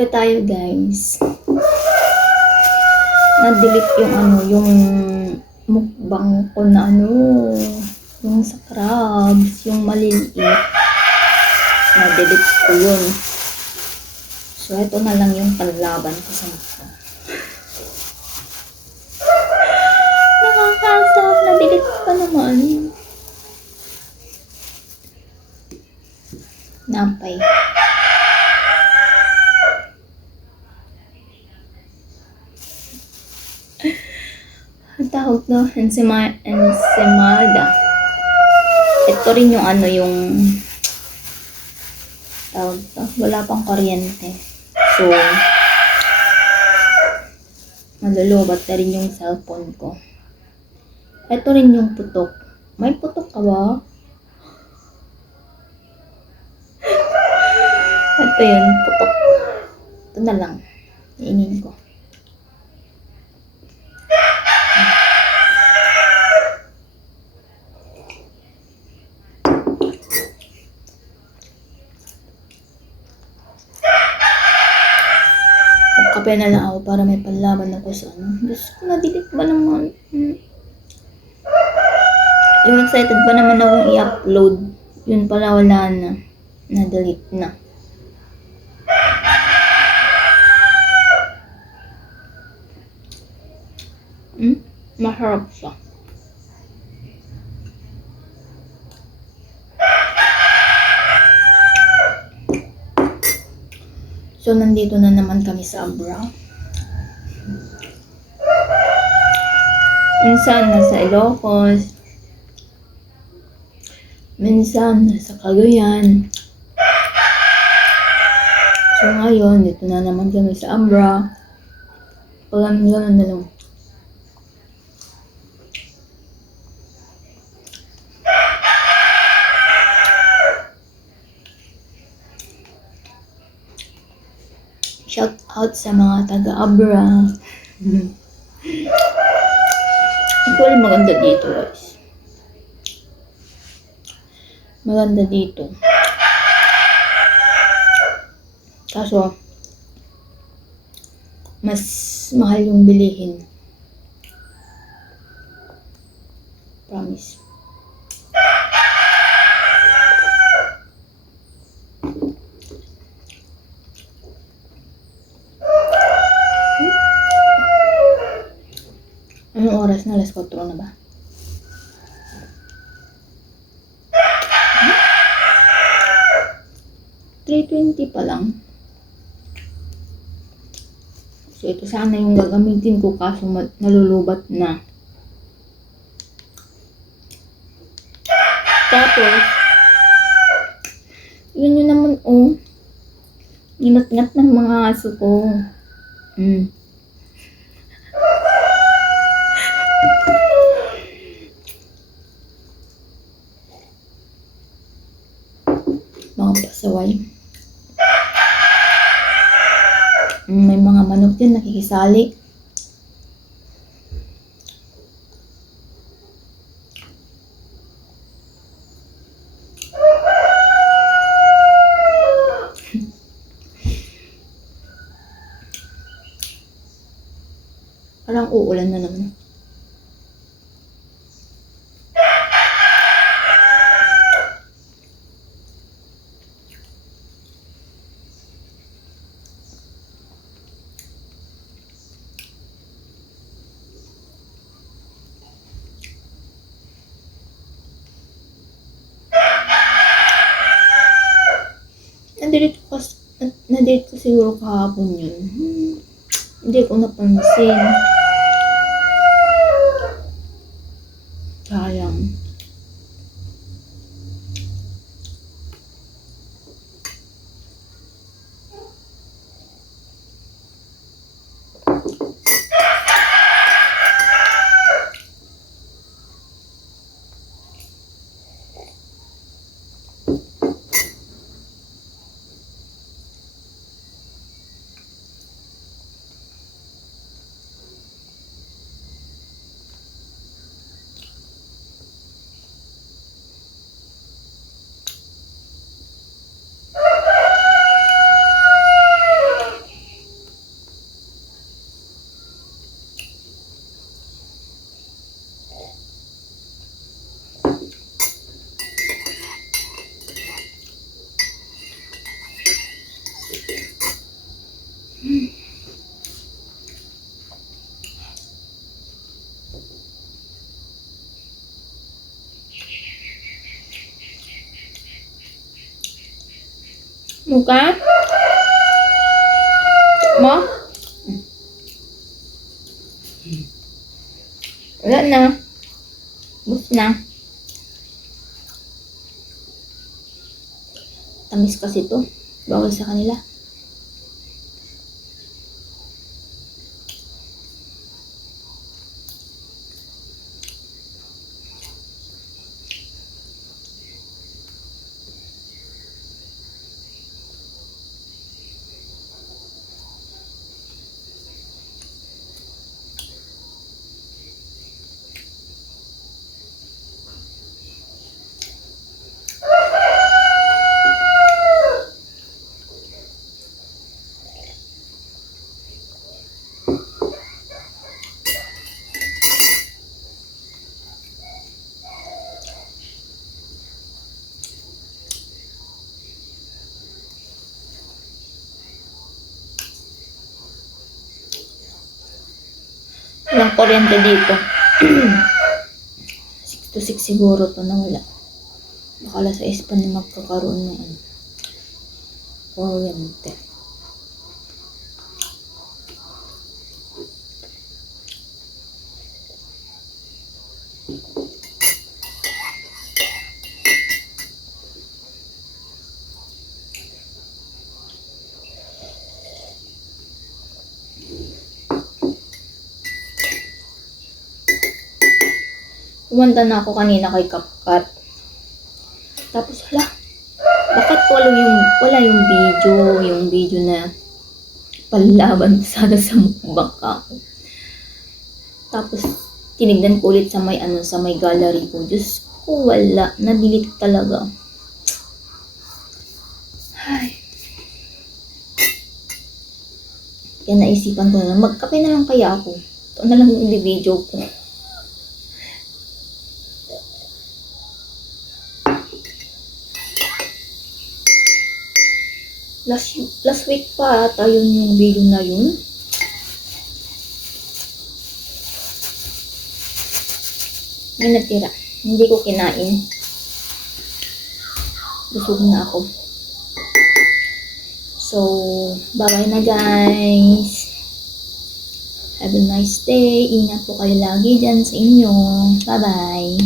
Kape tayo, guys. Na-delete yung mukbang ko na yung sa crabs, yung maliliit. Na-delete ko yun. So, ito na lang yung panlaban ko sa mukha. Nakakasap. Na-delete pa naman. Napay. Ang tawag no, ensimada. Ito rin yung yung tawag to. Wala pang kuryente. So, malulubat na rin yung cellphone ko. Ito rin yung putok. May putok ka ba? Ito yun, putok. Ito na lang. Iingin ko. Kape na lang ako para may panlaban ako sa Diyos ko, na-delete ba naman? Yung excited pa naman akong i-upload. Yun pala wala na. Na-delete na. Masarap siya. So, nandito na naman kami sa Abra. Minsan, nasa Ilocos. Minsan, nasa Cagayan. So, ngayon, dito na naman kami sa Abra. Ganun na lang. Shout out sa mga taga-Abra. Actually, maganda dito, guys. Maganda dito. Kaso, mas mahal yung bilihin. Promise. Anong oras na? Alas 4 na ba? Hmm? 3:20 pa lang. So, ito sana yung gagamitin ko kaso nalulubat na. Tapos, yun naman ingat-ngat ng mga aso ko. Mga pasaway. May mga manok din nakikisali. Parang uulan na naman. Na-date ko siguro kahapon yun. Hindi ko napansin. Sayang. Mukha? Mo? Wala na. Bus na. Tamis kasi to. Bawal sa kanila. Walang kuryente dito. 6 to 6 siguro to na wala. Baka alas 6 pa na magkakaroon ng kuryente. Kumanta na ako kanina kay CapCut. Tapos bakit wala yung video na palaban sana sa mukbang ako. Tapos tinignan ko ulit sa may gallery ko. Diyos ko, wala, na-delete talaga. Ay. Kaya naisipan ko na lang, magkape na lang kaya ako. Ito na lang yung video ko. Last week pa ata yun yung video na yun. May natira. Hindi ko kinain. Busog na ako. So, bye-bye na guys. Have a nice day. Ingat po kayo lagi dyan sa inyo. Bye-bye.